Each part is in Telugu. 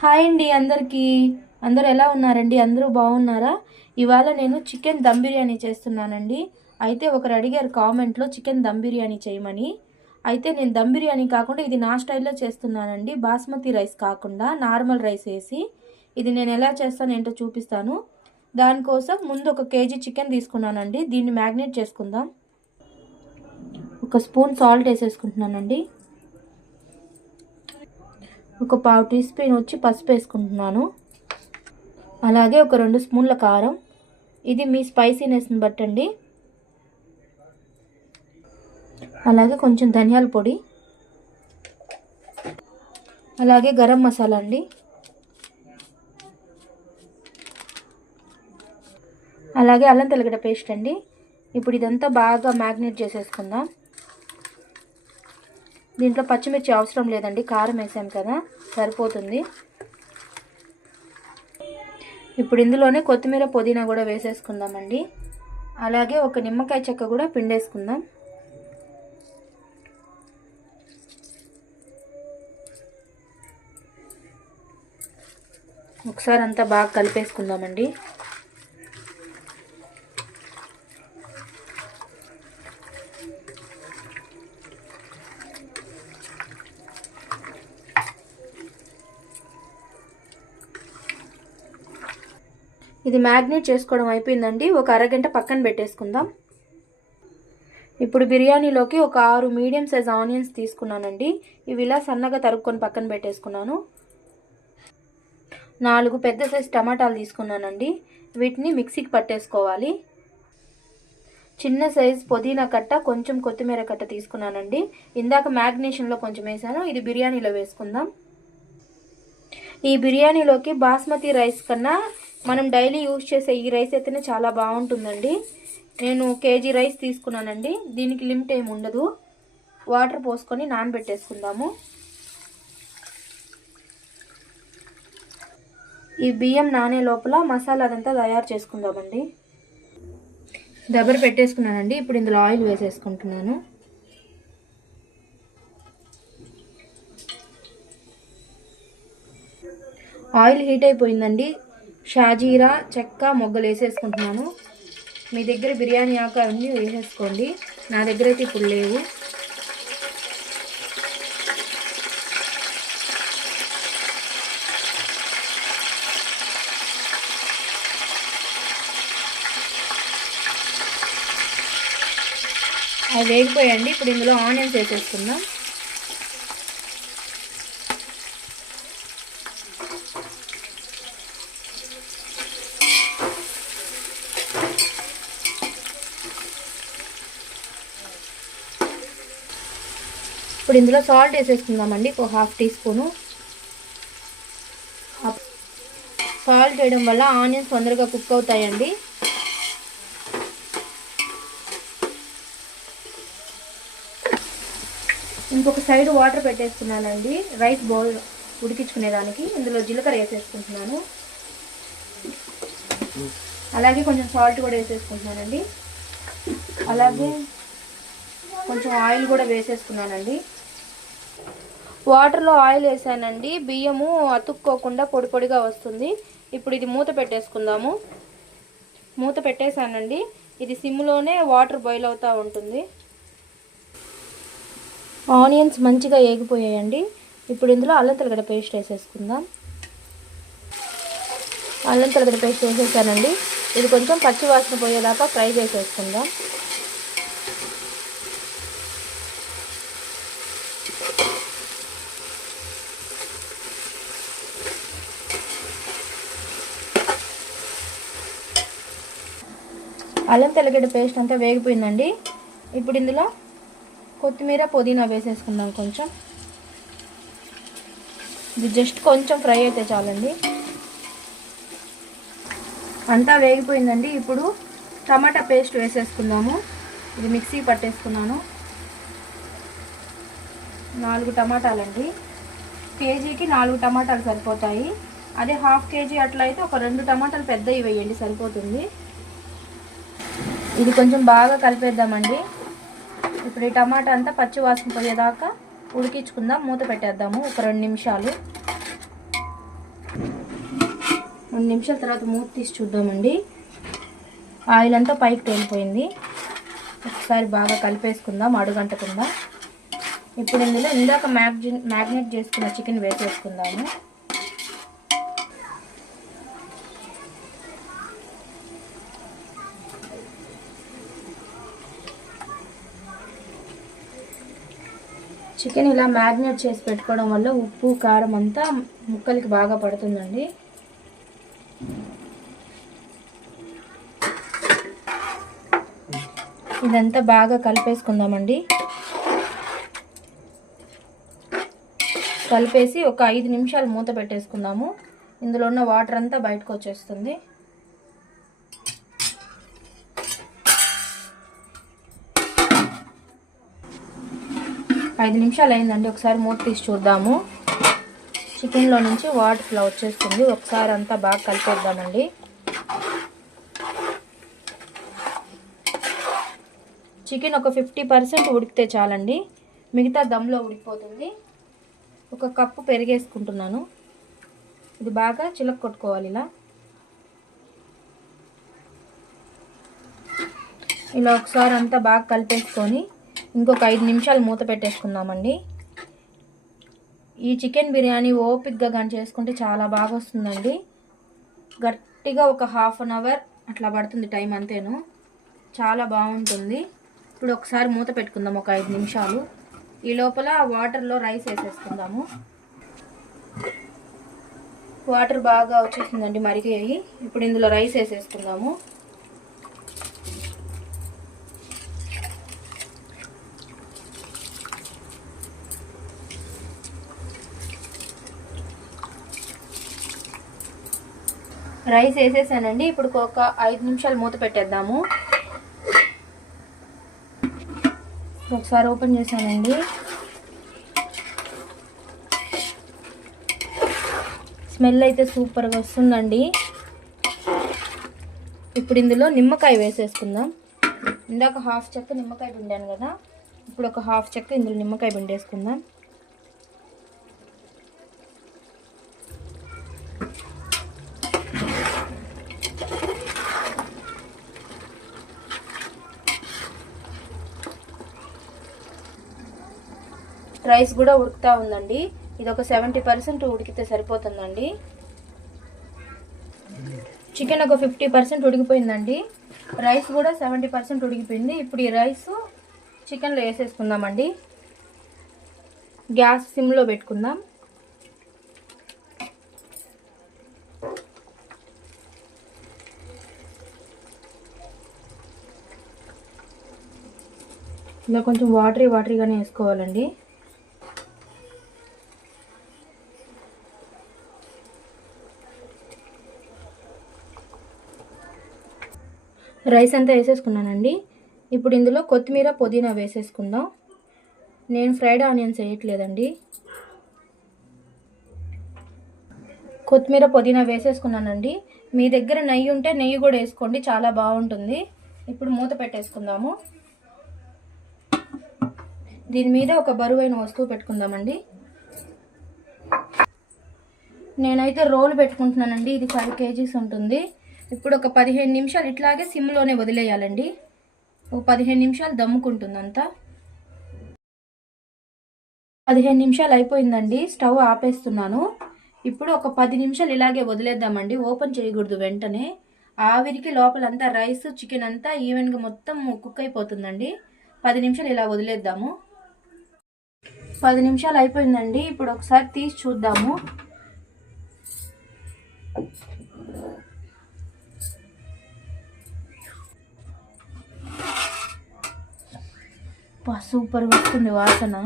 హాయ్ అండి అందరికీ. అందరూ ఎలా ఉన్నారండి? అందరూ బాగున్నారా? ఇవాళ నేను చికెన్ దమ్ బిర్యానీ చేస్తున్నానండి. అయితే ఒకరు అడిగారు కామెంట్లో చికెన్ దమ్ బిర్యానీ చేయమని. అయితే నేను దమ్ బిర్యానీ కాకుండా ఇది నా స్టైల్లో చేస్తున్నానండి. బాస్మతి రైస్ కాకుండా నార్మల్ రైస్ వేసి. ఇది నేను ఎలా చేస్తాను ఏంటో చూపిస్తాను. దానికోసం ముందు ఒక కేజీ చికెన్ తీసుకున్నానండి. దీన్ని మ్యాగ్నేట్ చేసుకుందాం. ఒక స్పూన్ సాల్ట్ వేసేసుకుంటున్నానండి. ఒక పావు టీ స్పూన్ వచ్చి పసుపు వేసుకుంటున్నాను. అలాగే ఒక రెండు స్పూన్ల కారం. ఇది మీ స్పైసీనెస్ని బట్టండి. అలాగే కొంచెం ధనియాల పొడి. అలాగే గరం మసాలా అండి. అలాగే అల్లం తెలగడ పేస్ట్ అండి. ఇప్పుడు ఇదంతా బాగా మ్యాగ్నేట్ చేసేసుకుందాం. దీంట్లో పచ్చిమిర్చి అవసరం లేదండి కారం వేసాం కదా సరిపోతుంది. ఇప్పుడు ఇందులోనే కొత్తిమీర పుదీనా కూడా వేసేసుకుందామండి. అలాగే ఒక నిమ్మకాయ చెక్క కూడా పిండేసుకుందాం. ఒకసారి అంతా బాగా కలిపేసుకుందామండి. ఇది మ్యాగ్నేట్ చేసుకోవడం అయిపోయిందండి. ఒక అరగంట పక్కన పెట్టేసుకుందాం. ఇప్పుడు బిర్యానీలోకి ఒక ఆరు మీడియం సైజ్ ఆనియన్స్ తీసుకున్నానండి. ఇవి ఇలా సన్నగా తరుక్కొని పక్కన పెట్టేసుకున్నాను. నాలుగు పెద్ద సైజ్ టమాటాలు తీసుకున్నానండి. వీటిని మిక్సీకి పట్టేసుకోవాలి. చిన్న సైజ్ పుదీనా కట్ట కొంచెం కొత్తిమీర కట్ట తీసుకున్నానండి. ఇందాక మ్యాగ్నేషన్లో కొంచెం వేసాను. ఇది బిర్యానీలో వేసుకుందాం. ఈ బిర్యానీలోకి బాస్మతి రైస్ కన్నా మనం డైలీ యూజ్ చేసే ఈ రైస్ అయితేనే చాలా బాగుంటుందండి. నేను కేజీ రైస్ తీసుకున్నానండి. దీనికి లిమిట్ ఏమి ఉండదు. వాటర్ పోసుకొని నానబెట్టేసుకుందాము. ఈ బియ్యం నానే లోపల మసాలా అదంతా తయారు చేసుకుందామండి. దబ్బర పెట్టేసుకున్నానండి. ఇప్పుడు ఇందులో ఆయిల్ వేసేసుకుంటున్నాను. ఆయిల్ హీట్ అయిపోయిందండి. షాజీరా చెక్క మొగ్గలు వేసేసుకుంటున్నాను మీ దగ్గర బిర్యానీ ఆకు అన్నీ వేసేసుకోండి. నా దగ్గర అయితే ఇప్పుడు లేవు. అవి వేగిపోయండి ఇప్పుడు ఇందులో ఆనియన్స్ వేసేసుకుందాం. ఇప్పుడు ఇందులో సాల్ట్ వేసేసుకుందామండి ఒక హాఫ్ టీ స్పూను. సాల్ట్ వేయడం వల్ల ఆనియన్స్ తొందరగా కుక్ అవుతాయండి. ఇంకొక సైడ్ వాటర్ పెట్టేసుకున్నానండి రైస్ బౌల్ ఉడికించుకునేదానికి ఇందులో జీలకర్ర వేసేసుకుంటున్నాను. అలాగే కొంచెం సాల్ట్ కూడా వేసేసుకుంటున్నానండి. అలాగే కొంచెం ఆయిల్ కూడా వేసేసుకున్నానండి. వాటర్లో ఆయిల్ వేసానండి. బియ్యము అతుక్కోకుండా పొడి పొడిగా వస్తుంది. ఇప్పుడు ఇది మూత పెట్టేసుకుందాము. మూత పెట్టేశానండి. ఇది సిమ్లోనే వాటర్ బాయిల్ అవుతూ ఉంటుంది. ఆనియన్స్ మంచిగా ఏగిపోయాయండి. ఇప్పుడు ఇందులో అల్లం తలగడ పేస్ట్ వేసేసుకుందాం. అల్లం తలగడ పేస్ట్ వేసేసానండి. ఇది కొంచెం పచ్చి వాసన పోయేదాకా ఫ్రై చేసేసుకుందాం. అల్లం తెల్లగడ్డ పేస్ట్ అంతా వేగిపోయిందండి. ఇప్పుడు ఇందులో కొత్తిమీర పుదీనా వేసేసుకుందాం కొంచెం. ఇది జస్ట్ కొంచెం ఫ్రై అయితే చాలండి. అంతా వేగిపోయిందండి. ఇప్పుడు టమాటా పేస్ట్ వేసేసుకుందాము. ఇది మిక్సీ పట్టేసుకున్నాను. నాలుగు టమాటాలండి. కేజీకి నాలుగు టమాటాలు సరిపోతాయి. అదే హాఫ్ కేజీ అట్లా అయితే ఒక రెండు టమాటాలు పెద్దవి వేయండి సరిపోతుంది. ఇది కొంచెం బాగా కలిపేద్దామండి. ఇప్పుడు ఈ టమాటా అంతా పచ్చి వాసన పోయేదాకా ఉడికించుకుందాం. మూత పెట్టేద్దాము. ఒక రెండు నిమిషాలు. రెండు నిమిషాల తర్వాత మూత తీసి చూద్దామండి. ఆయిల్ అంతా పైకి తేలిపోయింది. ఒకసారి బాగా కలిపేసుకుందాం. అడుగంటకుండా. ఇప్పుడు ఇందులో ఇందాక మ్యాగ్జిన్ మ్యాగ్నెట్ చేసుకున్న చికెన్ వేసేసుకుందాము. చికెన్ ఇలా మ్యారినేట్ చేసి పెట్టుకోవడం వల్ల ఉప్పు కారం అంతా ముక్కలకి బాగా పడుతుందండి. ఇదంతా బాగా కలిపేసుకుందామండి. కలిపేసి ఒక ఐదు నిమిషాలు మూత పెట్టేసుకుందాము. ఇందులో ఉన్న వాటర్ అంతా బయటకు వచ్చేస్తుంది. ఐదు నిమిషాలు అయిందండి. ఒకసారి మూత తీసి చూద్దాము. చికెన్లో నుంచి వాటర్ ఫ్లో వచ్చేస్తుంది. ఒకసారి అంతా బాగా కలిపేద్దామండి. చికెన్ ఒక ఫిఫ్టీ పర్సెంట్ ఉడికితే చాలండి. మిగతా దమ్లో ఉడికిపోతుంది. ఒక కప్పు పెరిగేసుకుంటున్నాను. ఇది బాగా చిలక కొట్టుకోవాలి ఇలా. ఇలా ఒకసారి అంతా బాగా కలిపేసుకొని ఇంకొక ఐదు నిమిషాలు మూత పెట్టేసుకుందామండి. ఈ చికెన్ బిర్యానీ ఓపిక్గా కానీ చేసుకుంటే చాలా బాగా వస్తుందండి. గట్టిగా ఒక హాఫ్ అన్ అవర్ అట్లా పడుతుంది టైం అంతేను. చాలా బాగుంటుంది. ఇప్పుడు ఒకసారి మూత పెట్టుకుందాం ఒక ఐదు నిమిషాలు. ఈ లోపల వాటర్లో రైస్ వేసేసుకుందాము. వాటర్ బాగా వచ్చేసిందండి మరిగాయి. ఇప్పుడు ఇందులో రైస్ వేసేసుకుందాము. రైస్ వేసేసానండి. ఇప్పుడు ఒక ఐదు నిమిషాలు మూత పెట్టేద్దాము. ఒకసారి ఓపెన్ చేశానండి. స్మెల్ అయితే సూపర్గా వస్తుందండి. ఇప్పుడు ఇందులో నిమ్మకాయ వేసేసుకుందాం. ఇందాక హాఫ్ చెక్క నిమ్మకాయ పిండాను కదా. ఇప్పుడు ఒక హాఫ్ చెక్క ఇందులో నిమ్మకాయ పిండేసుకుందాం. రైస్ కూడా ఉడుకుతా ఉందండి. ఇది ఒక సెవెంటీ పర్సెంట్ ఉడికితే సరిపోతుందండి. చికెన్ ఒక ఫిఫ్టీ పర్సెంట్ ఉడికిపోయిందండి. రైస్ కూడా సెవెంటీ పర్సెంట్ ఉడికిపోయింది. ఇప్పుడు ఈ రైస్ చికెన్లో వేసేసుకుందామండి. గ్యాస్ సిమ్లో పెట్టుకుందాం. ఇలా కొంచెం వాటరీ వాటరీగానే వేసుకోవాలండి. రైస్ అంతా వేసేసుకున్నానండి. ఇప్పుడు ఇందులో కొత్తిమీర పుదీనా వేసేసుకుందాం. నేను ఫ్రైడ్ ఆనియన్స్ వేయట్లేదండి. కొత్తిమీర పుదీనా వేసేసుకున్నానండి. మీ దగ్గర నెయ్యి ఉంటే నెయ్యి కూడా వేసుకోండి చాలా బాగుంటుంది. ఇప్పుడు మూత పెట్టేసుకుందాము. దీని మీద ఒక బరువైన వస్తువు పెట్టుకుందామండి. నేనైతే రోల్ పెట్టుకుంటున్నానండి. ఇది ఫైవ్ కేజీస్ ఉంటుంది. ఇప్పుడు ఒక పదిహేను నిమిషాలు ఇట్లాగే సిమ్లోనే వదిలేయాలండి. ఒక పదిహేను నిమిషాలు దమ్ముకుంటుంది అంతా పదిహేను నిమిషాలు అయిపోయిందండి. స్టవ్ ఆపేస్తున్నాను. ఇప్పుడు ఒక పది నిమిషాలు ఇలాగే వదిలేద్దామండి. ఓపెన్ చేయకూడదు వెంటనే. ఆవిరికి లోపలంతా రైస్ చికెన్ అంతా ఈవెన్గా మొత్తం కుక్ అయిపోతుందండి. పది నిమిషాలు ఇలా వదిలేద్దాము. పది నిమిషాలు అయిపోయిందండి. ఇప్పుడు ఒకసారి తీసి చూద్దాము. సూపర్ వస్తుంది వాసన.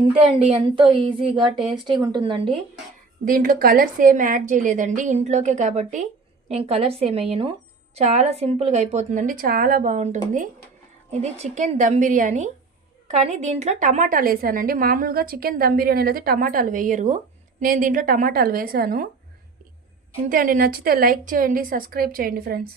ఇంతే అండి ఎంతో ఈజీగా టేస్టీగా ఉంటుందండి. దీంట్లో కలర్స్ ఏం యాడ్ చేయలేదండి. ఇంట్లోకే కాబట్టి నేను కలర్స్ ఏం వేయను. చాలా సింపుల్గా అయిపోతుందండి. చాలా బాగుంటుంది. ఇది చికెన్ దమ్ బిర్యానీ. కానీ దీంట్లో టమాటాలు వేసానండి. మామూలుగా చికెన్ దమ్ బిర్యానీలో అయితే టమాటాలు వేయరు. నేను దీంట్లో టమాటాలు వేసాను. ఇంతే అండి. నచ్చితే లైక్ చేయండి సబ్స్క్రైబ్ చేయండి ఫ్రెండ్స్.